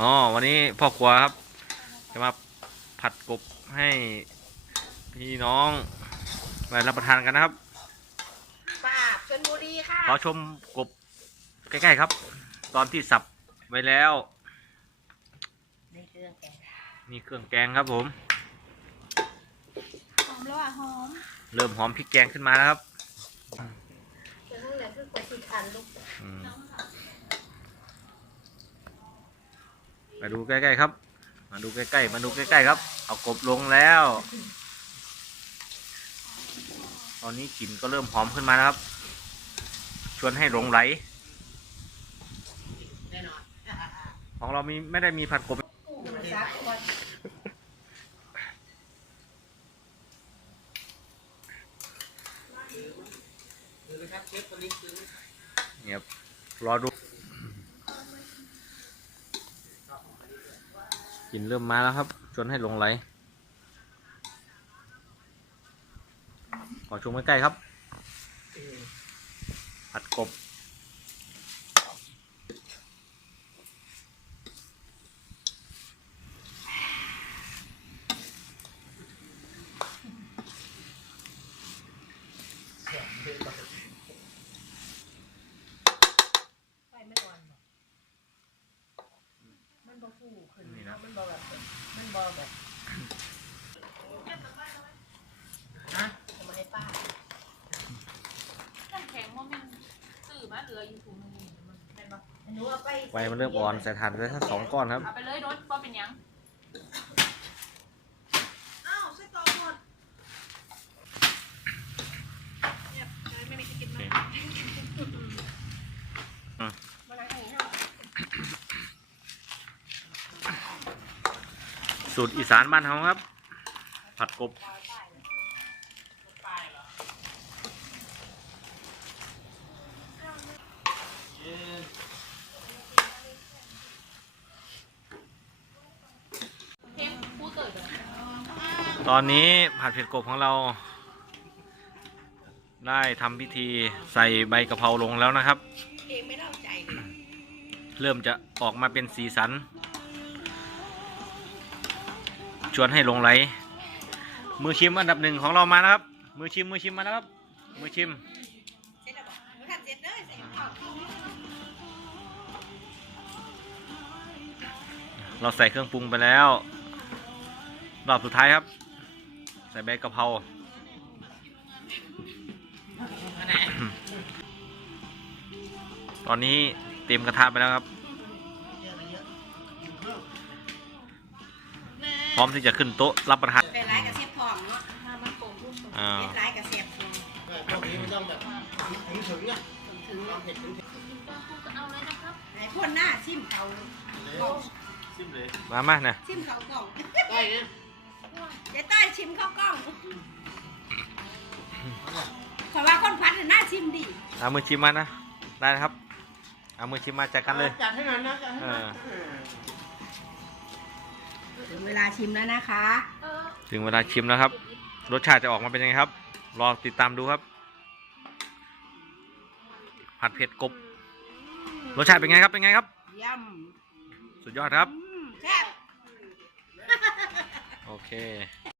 อ๋อวันนี้พ่อครัวครับ จะมาผัดกบให้พี่น้องไปรับประทานกันนะครับปราบชนบุรีค่ะขอชมกบใกล้ๆครับ ตอนที่สับไว้แล้วในเครื่องแกงนี่เครื่องแกงครับผม หอมแล้วอะหอม เริ่มหอมพริกแกงขึ้นมาแล้วครับจะนั่นแหละคือกบที่ทานลูก อืม มาดูใกล้ๆครับ มาดูใกล้ๆมาดูใกล้ๆครับ เอากบลงแล้ว ตอนนี้กลิ่นก็เริ่มหอมขึ้นมาแล้วครับ ชวนให้หลงไหลแน่นอนของเรามีไม่ได้มีผัดกบกุ้งมันซักก่อนเนี่ยครับรอดู กินเริ่มมาแล้วครับ ชวนให้ลงไหล ขอชมใกล้ๆครับ อัดกบ ไปไม่อ่อนหรอกมัน บ่ฟูขึ้นนี่นะ มันบ่แบบมันบ่แบบฮะทำไมให้ป้าน้ำแข็งว่ามันซื้อมาเหลืออยู่ถุงนึงนี่มันเป็นปะหนูเอาไปไฟมันเริ่มอ่อนใส่ถ่านไปสักสองก้อนครับ เอาไปเลยรถว่าเป็นหยัง อ้าวใส่ต่อหมดเนี่ยไม่ได้กินมามานั่งอย่างนี้เนาะ สูตรอีสานบ้านเขาครับ ผัดกบเค็มผู้เกิดเหรอตอนนี้ผัดเผ็ดกบของเรา ได้ทำพิธีใส่ใบกะเพราลงแล้วนะครับเองไม่เล่าใจเลยเริ่มจะออกมาเป็นสีสัน ชวนให้ลงไหล มือชิมอันดับหนึ่งของเรามานะครับ มือชิมมือชิมมาแล้วครับ มือชิมเราวเราใส่เครื่องปรุงไปแล้ว รอบสุดท้ายครับ ใส่ใบกะเพราตอนนี้เต็มกระทะไปแล้วครับ ร้อมที่จะขึ้นโต๊ะรับประทานเป็นร้ายกับเสียบทองเนาะถ้ามันโป่งรุ่มอ่าเป็นร้ายกับเสียบทองพวกนี้มันต้องแบบถึงถึงๆอะถึงความเผ็ดถึงก็เอาเลยนะครับไหนพ่นหน้าชิมเขากล่องซิมเลยมามาเนี่ยชิมเขากล่องได้เนี่ยเดี๋ยวต้อยชิมเข้าวกล้องขอยว่าคนพัดน่ะน่าชิมดีเอามือชิมมานะได้นะครับเอามือชิมมาจัดกันเลยจัดให้หน่อยนะจัดให้หน่อยเออ ถึงเวลาชิมแล้วนะคะเออถึงเวลาชิมแล้วครับ รสชาติจะออกมาเป็นยังไงครับ รอติดตามดูครับ ผัดเผ็ดกบ รสชาติเป็นไงครับ เป็นไงครับย่สุดยอดครับำอืมแซ่บ โอเค